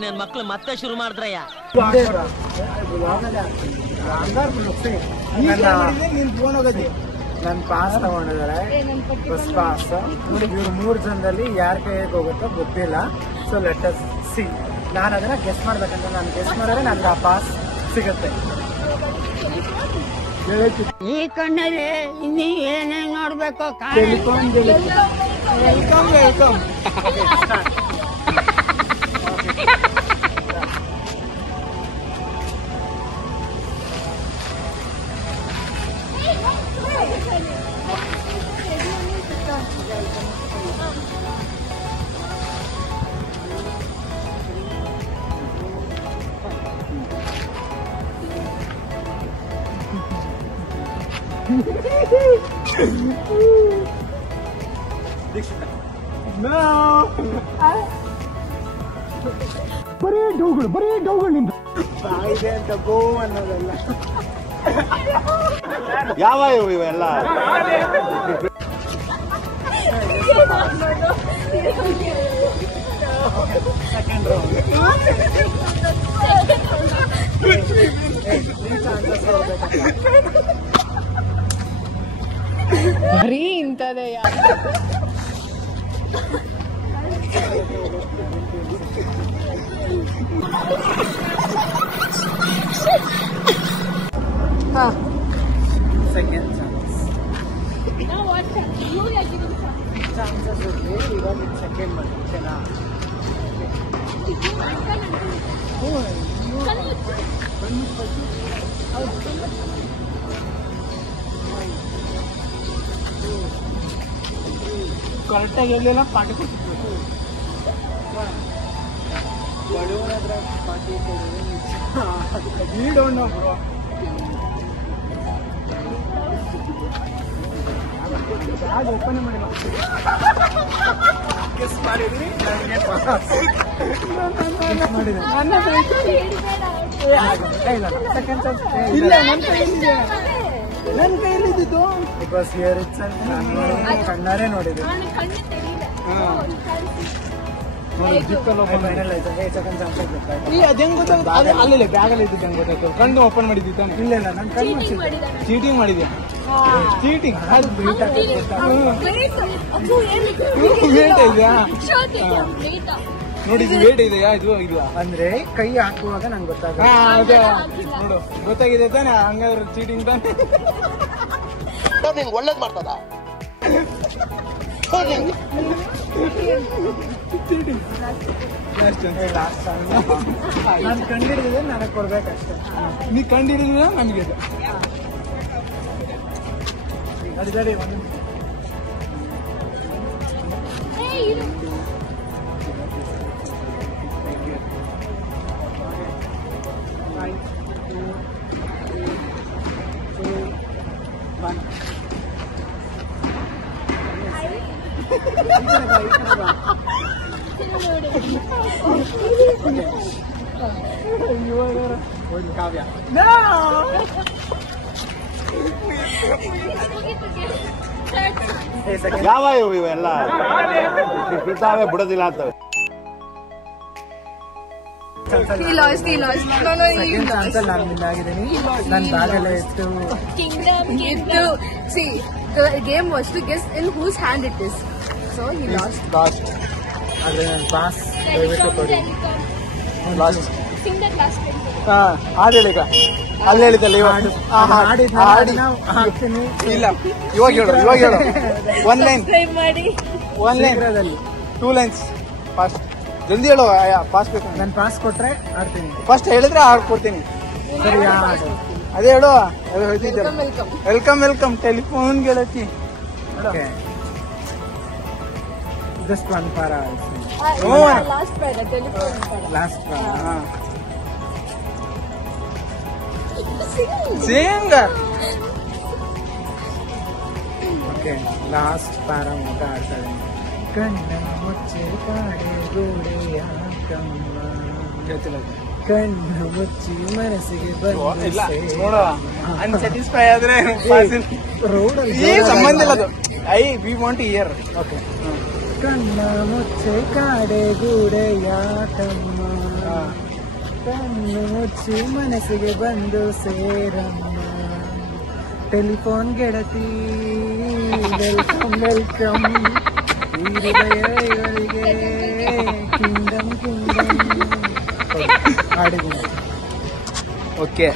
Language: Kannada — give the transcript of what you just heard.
ನನ್ ಮಕ್ಳು ಮತ್ತೆ ಶುರು ಮಾಡಿದ್ರಯ್ಯ. ನನ್ ಪಾಸ್ ತಗೊಂಡಿದ್ದಾರೆ, ಬಸ್ ಪಾಸ್. ಇವ್ರು 3 ಜನದಲ್ಲಿ ಯಾರ ಕೈಗೆ ಹೋಗುತ್ತೋ ಗೊತ್ತಿಲ್ಲ. So let us see. ನಾನು ಅದನ್ನ ಗೆಸ್ ಮಾಡ್ಬೇಕಂತ, ನಾನು ಗೆಸ್ ಮಾಡಿದ್ರೆ ನನ್ಗೆ ಆ ಪಾಸ್ ಸಿಗುತ್ತೆ. ಈ ಕಣ್ಣಲ್ಲಿ ಇನ್ನೀ ಏನೇನ್ ನೋಡ್ಬೇಕು. Welcome welcome. ಬರೀ ಡೌಗಳು ನಿಂತ ಇದೆ ಅಂತ ಗೋ ಅನ್ನೋದಲ್ಲ. ಯಾವ ಇವೆಲ್ಲ ಬರೀ ಇಂಥದೇ. ಸೆಕೆಂಡ್ ಚಾನ್ಸಸ್ ಇರಲಿ. ಇವಾಗ ಸೆಕೆಂಡ್ ಮಾಡಿ ಕರೆಕ್ಟಾಗಿ ಇರಲಿಲ್ಲ. ಪಾರ್ಟಿ ಕೊಡ್ತಿದ್ರು ಬಡವರ ಹತ್ರ ಪಾರ್ಟಿ ಕೊಡೋದು ಬ್ರೋ. ಬ್ಯಾಗ್ ಓಪನ್ ಮಾಡಿ ಗೆಸ್ ಮಾಡಿದ್ರಿ. ಇಲ್ಲ, ನನ್ನ ಕೈಲಿದ್ದು ಬಿಕಾಸ್ ಹಿಯರ್ ಇಟ್ಸ್ ಕಣ್ಣಾರೆ ನೋಡಿದ್ದೆ. ಅಲ್ಲಿ ಬ್ಯಾಗಲ್ಲಿ ಇದ್ದು ಹೆಂಗ್ ಗೊತ್ತಾಯ್ತು? ಕಣ್ಣು ಓಪನ್ ಮಾಡಿದ್ದಿ ತಾನೆ? ಇಲ್ಲ ಇಲ್ಲ, ನನ್ನ ಕಣ್ಣು ಚೀಟಿಂಗ್ ಮಾಡಿದ್ದೆ. ಚೀಟಿಂಗ್ ನೋಡಿ, ಇದು ವೇಟ್ ಇದೆಯಾ? ಇದು ಇಲ್ಲ ಅಂದ್ರೆ ಕೈ ಹಾಕುವಾಗ ನಂಗೆ ಗೊತ್ತಾಗುತ್ತೆ. ನೋಡು, ಗೊತ್ತಾಗಿದೆ ತಾನೆ? ಹಂಗಾದ್ರೆ ಚೀಟಿಂಗ್ ತಾನೆ. ಒಳ್ಳೇದ್ ಮಾಡ್ತದ. ನಾನು ಕಂಡಿಡಿದ್ರೆ ನನಗೆ ಕೊಡ್ಬೇಕಷ್ಟೇ. ನೀ ಕಂಡಿಡಿದ್ರೆ ನಮಗೆ ಅಡಿದಾಡಿ ಒಂದು ಕಾವ್ಯ ಯಾವ ಇವೆಲ್ಲ ಬಿಡ್ತಾವೆ ಬಿಡೋದಿಲ್ಲ ಅಂತವೆ. ನಾನು ವಿನ್ನಾಗಿದ್ದೀನಿ. ನನ್ನ ಬ್ಯಾಗೆಲ್ಲ ಇತ್ತು. See, the game was to guess in whose hand it is. So he lost. ಆದ್ರೆ ನನ್ನ ಪಾಸ್ ದಯವಿಟ್ಟು ಕೊಡಿ. ಹಾಡು ಹೇಳಿಗ ಅಲ್ಲಿ ಹೇಳಿದ್ದಲ್ಲ ಇವಾಗ ಇಲ್ಲ. ಇವಾಗ ಹೇಳು 1 ಲೈನ್ 1 ಲೈನ್ 2 ಲೈನ್ಸ್ ಫಾಸ್ಟ್ ಜಲ್ದಿ ಹೇಳು. ಪಾಸ್ ಬೇಕು. ನಾನು ಪಾಸ್ ಕೊಟ್ರೆ ಆಡ್ತೀನಿ. ಫಸ್ಟ್ ಹೇಳಿದ್ರೆ ಆಡ್ಕೊಡ್ತೀನಿ. ಸರಿ, ಅದೇ ಹೇಳು. Welcome welcome. ಟೆಲಿಫೋನ್ ಗೆಳತಿ. ಜಸ್ಟ್ 1 ಪಾರ. Last prize, telephone. ಲಾಸ್ಟ್ ಪಾರ. ಸಿಂಗ್. ಓಕೆ, ಲಾಸ್ಟ್ ಪಾರ ಅಂತ ಆಡ್ತಾ ಇದ್ದೀನಿ. ಕಣ್ಣ ಮುಚ್ಚೆ ಕಾಡೆ ಗೋಡೆಯ ಕಮ್ಮ, ಕಣ್ಣ ಮುಚ್ಚಿ ಮನಸ್ಸಿಗೆ ಇಲ್ಲ ಬಂದು ನೋಡು, ಅನ್ಸ್ಯಾಟಿಸ್ಫೈ ಆದ್ರೆ ರೋಡಲ್ಲಿ ಸಂಬಂಧ ಇಲ್ಲ ಅದು. We want year. ಓಕೆ. ಕಣ್ಣ ಮುಚ್ಚೆ ಕಾಡೆ ಗೂಡೆಯ ಕಮ್ಮ. ಕಣ್ಣು ಮುಚ್ಚಿ ಮನಸ್ಸಿಗೆ ಬಂದು ಸೇರಮ್ಮ ಟೆಲಿಫೋನ್ ಗೆಳತಿ ವೆಲ್ಕಮ್ ವೆಲ್ಕಮ್ ಈ ಹೃದಯಗಳಿಗೆ ಕಿಂಗಮ್ ಕಿಂಗಮ್ ಹಾಡಿದ್ದೀನಿ. ಓಕೆ